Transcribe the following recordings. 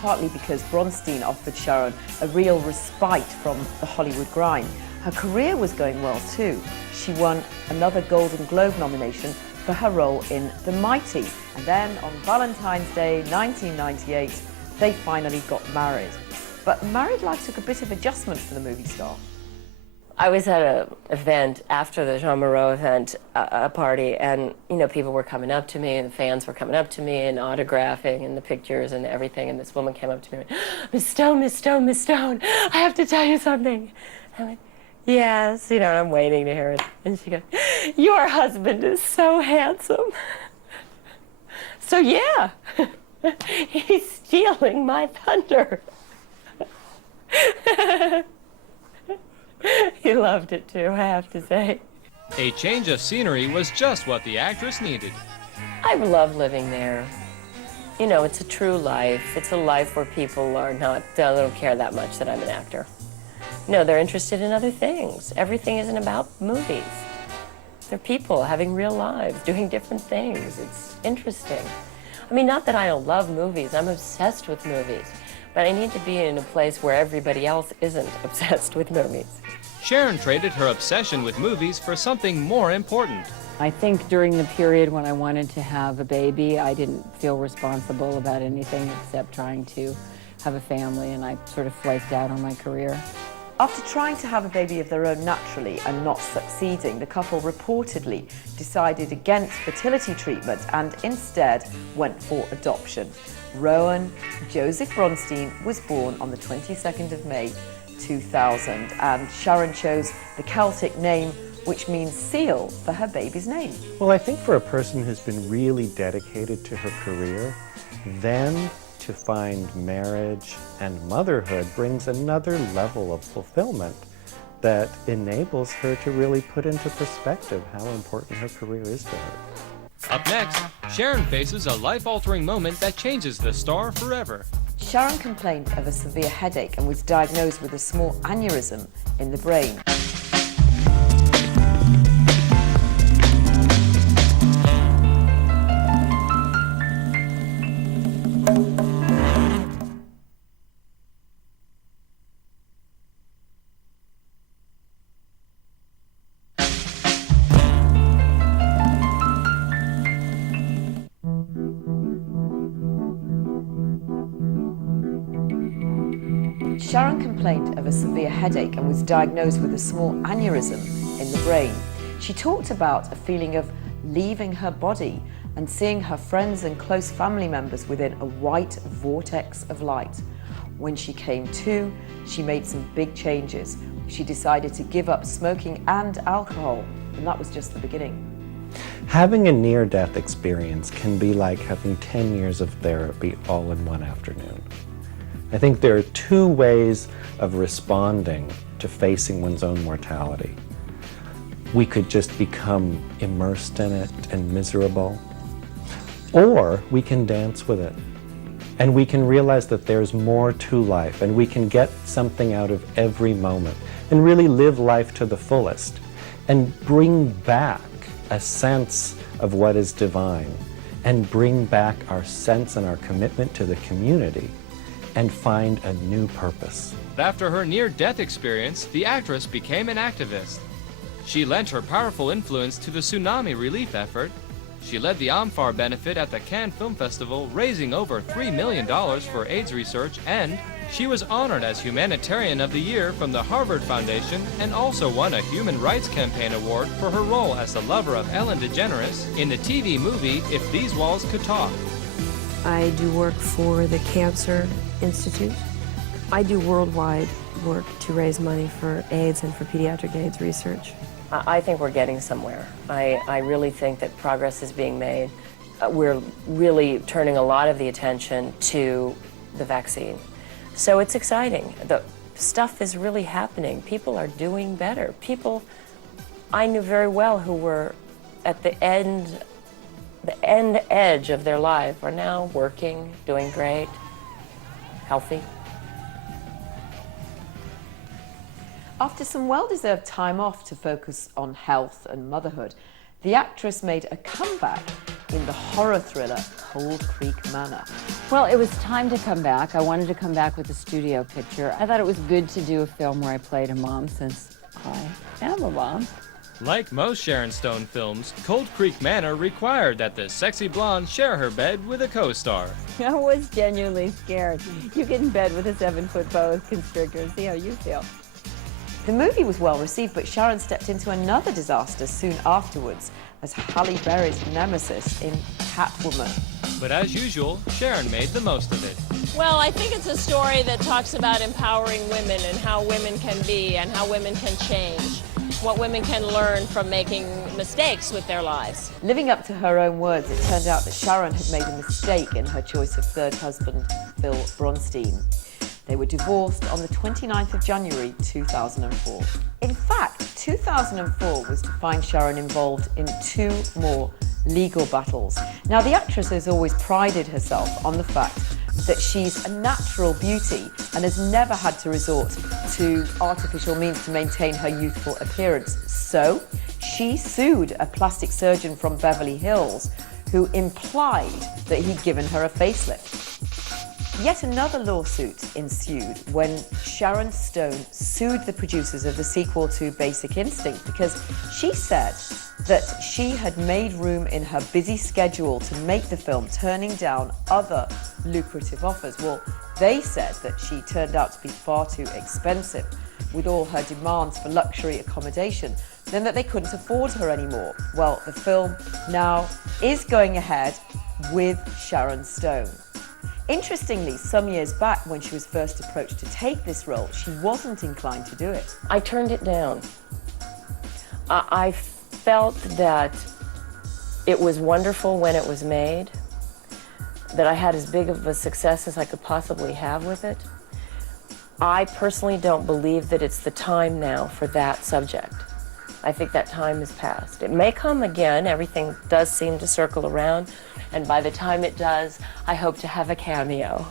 partly because Bronstein offered Sharon a real respite from the Hollywood grind. Her career was going well too. She won another Golden Globe nomination for her role in The Mighty. And then on Valentine's Day 1998, they finally got married. But married life took a bit of adjustment for the movie star. I was at an event after the Jean Moreau event, a party, and people were coming up to me, and the fans were coming up to me and autographing and the pictures and everything. And this woman came up to me and went, "Miss Stone, Miss Stone, Miss Stone, I have to tell you something." I went, "Yes," and I'm waiting to hear it. And she goes, "Your husband is so handsome." So yeah, he's stealing my thunder. He loved it too, I have to say. A change of scenery was just what the actress needed. I love living there. It's a true life. It's a life where people are not, they don't care that much that I'm an actor. No, they're interested in other things. Everything isn't about movies. They're people having real lives, doing different things. It's interesting. I mean, not that I don't love movies. I'm obsessed with movies. But I need to be in a place where everybody else isn't obsessed with movies. Sharon traded her obsession with movies for something more important. I think during the period when I wanted to have a baby, I didn't feel responsible about anything except trying to have a family, and I sort of flaked out on my career. After trying to have a baby of their own naturally and not succeeding, the couple reportedly decided against fertility treatment and instead went for adoption. Rowan Joseph Bronstein was born on the 22nd of May 2000, and Sharon chose the Celtic name which means seal for her baby's name. Well, I think for a person who's been really dedicated to her career, then to find marriage and motherhood brings another level of fulfillment that enables her to really put into perspective how important her career is to her. Up next, Sharon faces a life-altering moment that changes the star forever. Sharon complained of a severe headache and was diagnosed with a small aneurysm in the brain. Sharon complained of a severe headache and was diagnosed with a small aneurysm in the brain. She talked about a feeling of leaving her body and seeing her friends and close family members within a white vortex of light. When she came to, she made some big changes. She decided to give up smoking and alcohol, and that was just the beginning. Having a near-death experience can be like having 10 years of therapy all in one afternoon. I think there are two ways of responding to facing one's own mortality. We could just become immersed in it and miserable, or we can dance with it. And we can realize that there's more to life, and we can get something out of every moment and really live life to the fullest and bring back a sense of what is divine and bring back our sense and our commitment to the community and find a new purpose. After her near-death experience, the actress became an activist. She lent her powerful influence to the tsunami relief effort. She led the Amfar benefit at the Cannes Film Festival, raising over $3 million for AIDS research, and she was honored as Humanitarian of the Year from the Harvard Foundation and also won a Human Rights Campaign award for her role as the lover of Ellen DeGeneres in the TV movie If These Walls Could Talk. I do work for the Cancer Institute. I do worldwide work to raise money for AIDS and for pediatric AIDS research. I think we're getting somewhere. I really think that progress is being made. We're really turning a lot of the attention to the vaccine. So it's exciting. The stuff is really happening. People are doing better. People I knew very well who were at the end edge of their life are now working, doing great, healthy. After some well-deserved time off to focus on health and motherhood, the actress made a comeback in the horror thriller Cold Creek Manor. Well, it was time to come back. I wanted to come back with a studio picture. I thought it was good to do a film where I played a mom, since I am a mom. Like most Sharon Stone films, Cold Creek Manor required that the sexy blonde share her bed with a co-star. I was genuinely scared. You get in bed with a 7-foot boa constrictor and see how you feel. The movie was well received, but Sharon stepped into another disaster soon afterwards as Halle Berry's nemesis in Catwoman. But as usual, Sharon made the most of it. Well, I think it's a story that talks about empowering women and how women can be and how women can change, what women can learn from making mistakes with their lives. Living up to her own words, it turned out that Sharon had made a mistake in her choice of third husband, Phil Bronstein. They were divorced on the 29th of January 2004. In fact, 2004 was to find Sharon involved in 2 more legal battles. Now, the actress has always prided herself on the fact that she's a natural beauty and has never had to resort to artificial means to maintain her youthful appearance. So, she sued a plastic surgeon from Beverly Hills who implied that he'd given her a facelift. Yet another lawsuit ensued when Sharon Stone sued the producers of the sequel to Basic Instinct because she said that she had made room in her busy schedule to make the film, turning down other lucrative offers. Well, they said that she turned out to be far too expensive with all her demands for luxury accommodation, then that they couldn't afford her anymore. Well, the film now is going ahead with Sharon Stone. Interestingly, some years back when she was first approached to take this role, she wasn't inclined to do it. I turned it down. I felt that it was wonderful when it was made, that I had as big of a success as I could possibly have with it. I personally don't believe that it's the time now for that subject. I think that time has passed. It may come again. Everything does seem to circle around. And by the time it does, I hope to have a cameo.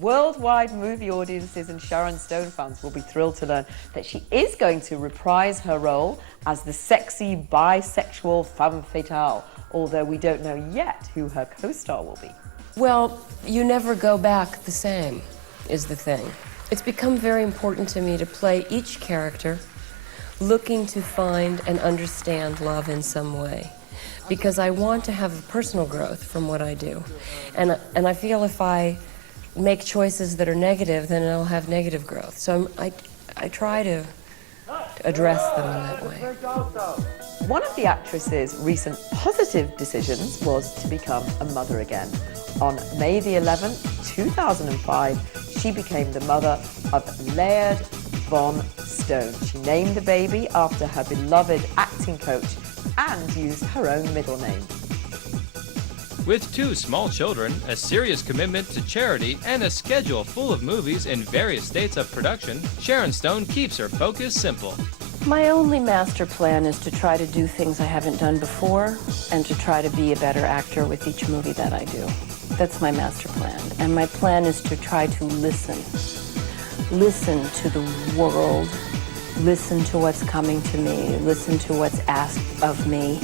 Worldwide movie audiences and Sharon Stone fans will be thrilled to learn that she is going to reprise her role as the sexy bisexual femme fatale, although we don't know yet who her co-star will be. Well, you never go back the same, is the thing. It's become very important to me to play each character looking to find and understand love in some way, because I want to have a personal growth from what I do. And I feel if I make choices that are negative, then I'll have negative growth. So I try to address them in that way. One of the actress's recent positive decisions was to become a mother again. On May the 11th, 2005, she became the mother of Laird Von Stone. She named the baby after her beloved acting coach and used her own middle name. With 2 small children, a serious commitment to charity, and a schedule full of movies in various states of production, Sharon Stone keeps her focus simple. My only master plan is to try to do things I haven't done before and to try to be a better actor with each movie that I do. That's my master plan. And my plan is to try to listen. Listen to the world. Listen to what's coming to me. Listen to what's asked of me.